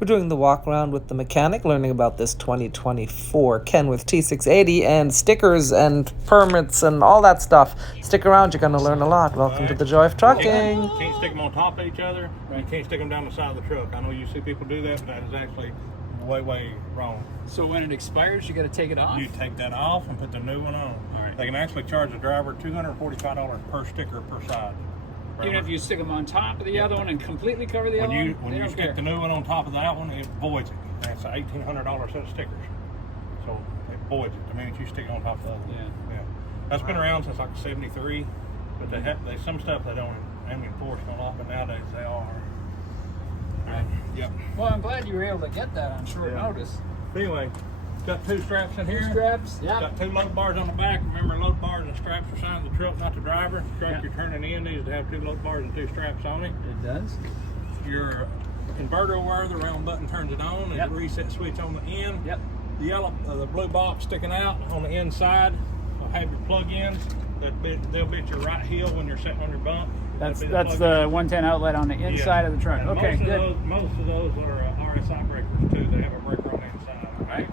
We're doing the walk around with the mechanic, learning about this 2024 Kenworth T680 and stickers and permits and all that stuff. Stick around, you're going to learn a lot. Welcome to the Joy of Trucking. Can't stick them on top of each other. You can't stick them down the side of the truck. I know you see people do that, but that is actually way wrong. So when it expires, you got to take it off? You take that off and put the new one on. All right. They can actually charge the driver $245 per sticker per side. Even if you stick them on top of the other one and completely cover the other one? When you stick the new one on top of that one, it voids it. And it's an $1,800 set of stickers. So it voids it the minute you stick it on top of the other one. Yeah. That's been around since like '73, but they some stuff they don't enforce on off, but nowadays they are. Right. Yep. Well, I'm glad you were able to get that on short notice. Anyway, got two straps in here. Two straps, yeah. Got two load bars on the back. Remember, load bars and straps are assigned to the truck, not the driver. The truck you're turning in needs to have two load bars and two straps on it. It does. Your inverter wire, the round button turns it on. There's a reset switch on the end. Yep. The yellow, the blue box sticking out on the inside will have your plug-ins. They'll be at your right heel when you're sitting on your bump. That's the 110 outlet on the inside of the truck. And okay, good. Most of those are RSI breakers too. They have a breaker on the inside. All right.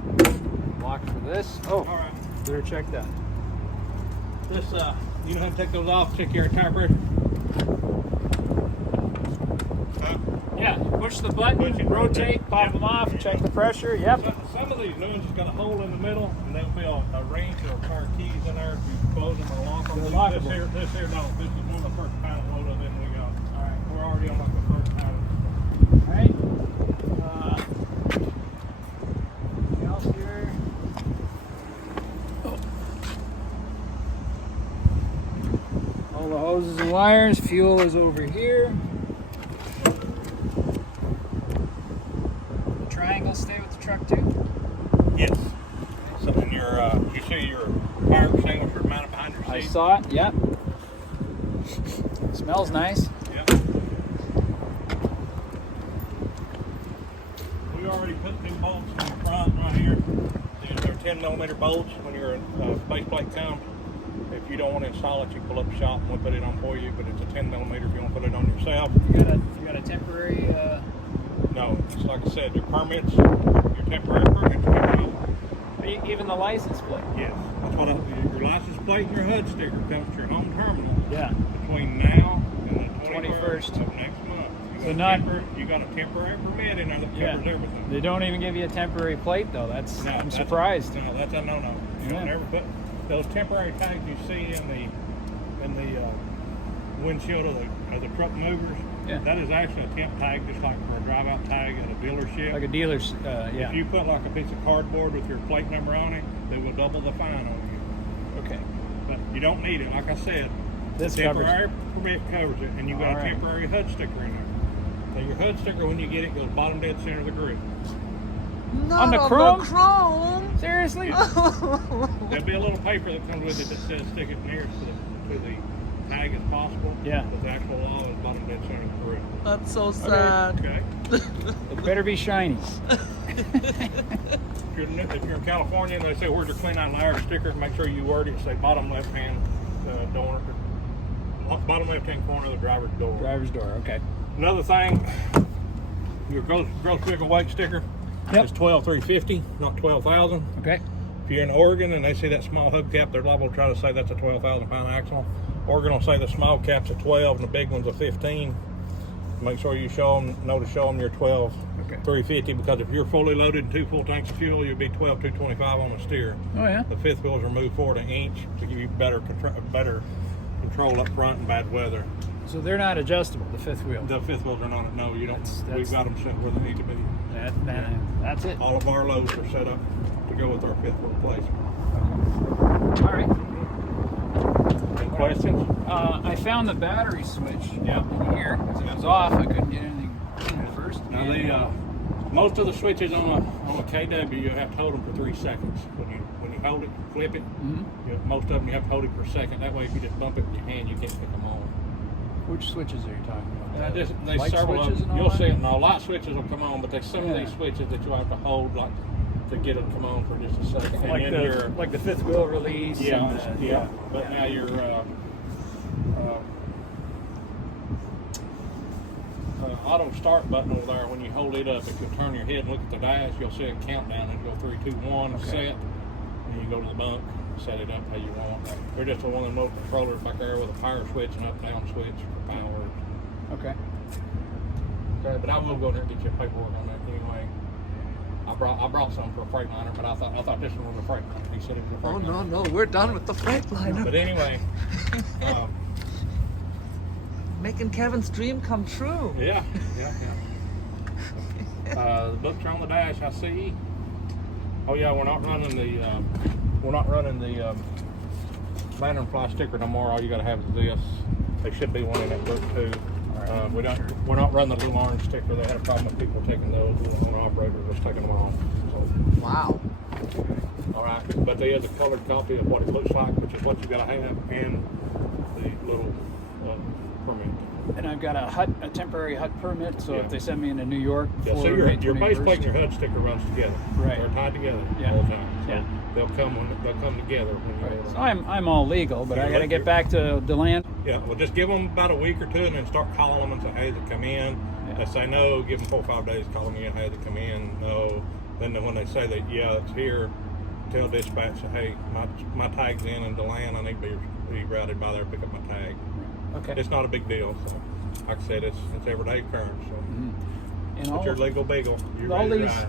Lock for this. Oh, all right. Better check that. This, you know how to take those off, check your tire pressure? Yeah, push the button, rotate, pop them off, check the pressure. Yep. Some of these new ones just got a hole in the middle, and there'll be a wrench or a pair of keys in there if you close them or lock them. This here don't. This is one of the first pilot load of them we got. All right, we're already on like the first pilot. All right. Anything else here? All the hoses and wires. Fuel is over here. Triangle stay with the truck too? Yes. So when you see your fire extinguisher mounted behind your seat. I saw it, yep. Smells nice. Yep. We already put new bolts in the front right here. These are 10mm bolts. When your base plate comes, if you don't want to install it, you pull up the shop and we'll put it on for you, but it's a 10mm if you want to put it on yourself. You got a temporary No, it's like I said, your permits, your temporary permits will come out. Even the license plate? Yes. That's what your license plate and your HUD sticker comes to your home terminal. Yeah. Between now and the 21st of next month. So you got a temporary permit in there that covers everything. They don't even give you a temporary plate though. I'm surprised. No, that's a no-no. You don't ever put those temporary tags you see in the windshield of the truck movers. Yeah. That is actually a temp tag, just like for a drive-out tag at a dealership. Like a dealer's, yeah. If you put like a piece of cardboard with your plate number on it, they will double the fine on you. Okay. But you don't need it. Like I said, this temporary permit covers it, and you got a temporary HUD sticker in there. So your HUD sticker, when you get it, goes bottom dead center of the grill. Not on the chrome? chrome. Seriously? There'll be a little paper that comes with it that says stick it nearest to the tag as possible. Yeah. But the actual law is bottom dead center of the grill. That's so sad. Okay. It better be shiny. If you're in California and they say, where's your clean out loud sticker, make sure you word it, say bottom left hand door, bottom left hand corner of the driver's door. Driver's door, okay. Another thing, your gross vehicle weight sticker is 12,350, not 12,000. Okay. If you're in Oregon and they see that small hubcap, they're liable to try to say that's a 12,000 pound axle. Oregon will say the small cap's a 12 and the big one's a 15. Make sure you show them your 12,350, because if you're fully loaded in 2 full tanks of fuel, you'll be 12,225 on the steer. Oh yeah. The fifth wheels are moved forward an inch to give you better control up front in bad weather. So they're not adjustable, the fifth wheel? The fifth wheels are not. No, you don't. We've got them set where they need to be. That's it. All of our loads are set up to go with our fifth wheel placement. All right. Any questions? I found the battery switch in here because it was off. I couldn't get anything in at first. Now most of the switches on a KW, you have to hold them for 3 seconds. When you hold it, flip it. Most of them you have to hold it for a second. That way, if you just bump it with your hand, you can't pick them on. Which switches are you talking about? There's several of them. You'll see it. Now, light switches will come on, but there's some of these switches that you have to hold like to get them to come on for just a second. Like the fifth wheel release. Yeah. But now your auto start button over there. When you hold it up, if you turn your head and look at the dash, you'll see a countdown and go 3, 2, 1, set, and you go to the bunk, set it up how you want. They're just one of them little controllers back there with a power switch and up down switch for power. Okay. Okay, but I will go there and get your paperwork on that anyway. I brought some for a Freightliner, but I thought this one was a Freightliner. He said it was a Freightliner. Oh no, we're done with the Freightliner. But anyway, making Kevin's dream come true. Yeah. The books are on the dash. I see. Oh yeah, we're not running the lantern fly sticker no more. All you got to have is this. There should be one in that book too. We're not running the little orange sticker. They had a problem with people taking those. The owner operator was taking them off. So. Wow. All right, but there is a colored copy of what it looks like, which is what you got to have, and the little permit. And I've got a temporary hut permit, so if they send me into New York for so your base plate and your HUD sticker runs together. Right. They're tied together all the time. So they'll come together when you So I'm all legal, but I got to get back to DeLand. Yeah, well, just give them about a week or two, and then start calling them and say, hey, they come in. They say no, give them 4 or 5 days, call them in, hey, they come in, no. Then when they say that, yeah, it's here, tell dispatch, hey, my tag's in DeLand, I need to be routed by there, pick up my tag. Okay. It's not a big deal. So, like I said, it's everyday occurrence. So, And it's your legal beagle.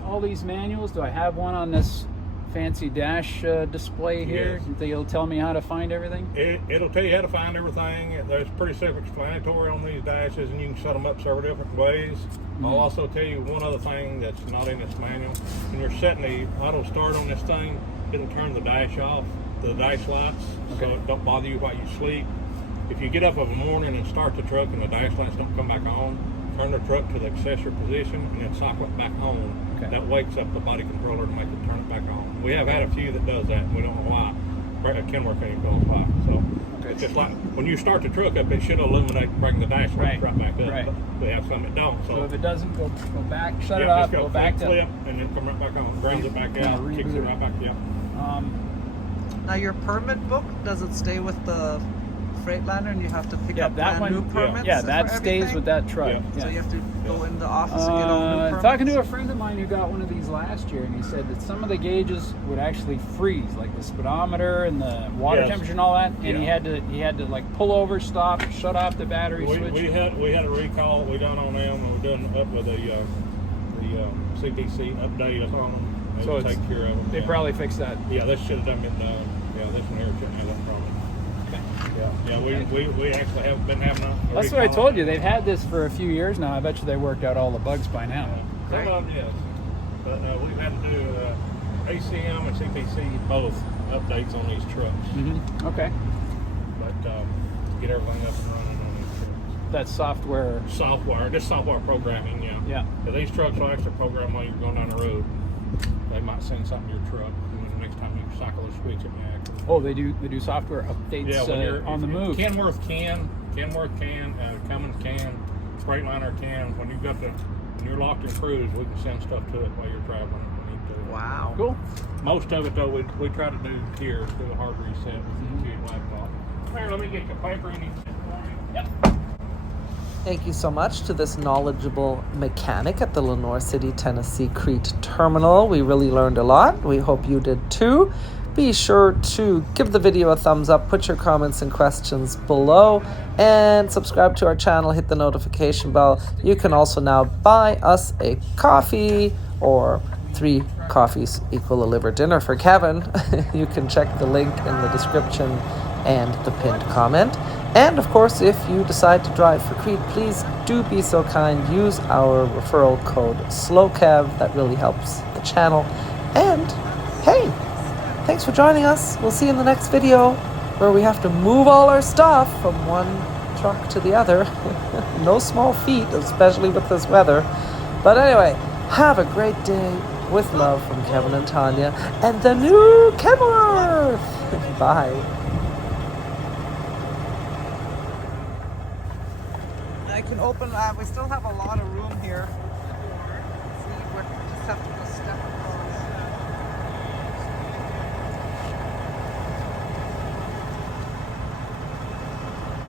All these manuals. Do I have one on this fancy dash display here? Yes. It'll tell me how to find everything. It'll tell you how to find everything. There's pretty self-explanatory on these dashes, and you can set them up several different ways. I'll also tell you one other thing that's not in this manual. When you're setting the auto start on this thing, it'll turn the dash off, the dash lights, so it don't bother you while you sleep. If you get up of a morning and start the truck and the dash lights don't come back on, turn the truck to the accessory position and then cycle it back on. Okay. That wakes up the body controller to make it turn it back on. We have had a few that does that, and we don't know why. Kenworth ain't telling us why. So it's just like when you start the truck up, it should illuminate, bring the dash lights right back up. But we have some that don't. So if it doesn't, go back, shut it off, go back to flip, and then come right back on. Brings it back out, kicks it right back. Yeah. Now your permit book, does it stay with the Freightliner and you have to pick up brand new permits? Yeah, that stays with that truck. So you have to go in the office and get all new permits? Talking to a friend of mine who got one of these last year, and he said that some of the gauges would actually freeze, like the speedometer and the water temperature and all that, and he had to like pull over, stop, shut off the battery switch. We had a recall we done on them, and we're doing up with the CPC update on them. So take care of them. They probably fixed that. Yeah, this should have been done. Yeah, this one here shouldn't have that problem. Yeah, we actually have been having a That's what I told you. They've had this for a few years now. I bet you they worked out all the bugs by now. Some of them, yes. But we've had to do ACM and CPC both updates on these trucks. Okay. But get everything up and running on these trucks. That's software. Just software programming, yeah. So these trucks will actually program while you're going down the road. They might send something to your truck, and then the next time you cycle the switch, it may act. Oh, they do software updates on the move. Kenworth can, Cummins can, Freightliner can. When you're locked in cruise, we can send stuff to it while you're traveling if we need to. Wow. Cool. Most of it though, we try to do here, do a hard reset with the laptop. Here, let me get the paper you need to send for me. Yep. Thank you so much to this knowledgeable mechanic at the Lenore City, Tennessee CRETE terminal. We really learned a lot. We hope you did too. Be sure to give the video a thumbs up, put your comments and questions below, and subscribe to our channel, hit the notification bell. You can also now buy us a coffee, or 3 coffees equal a liver dinner for Kevin. You can check the link in the description and the pinned comment. And of course, if you decide to drive for CRETE, please do be so kind, use our referral code SLOKEV. That really helps the channel. And hey, thanks for joining us. We'll see you in the next video, where we have to move all our stuff from one truck to the other. No small feat, especially with this weather. But anyway, have a great day. With love from Kevin and Tanya and the new Kenworth. Bye. I can open, we still have a lot of room here. See, we just have to go step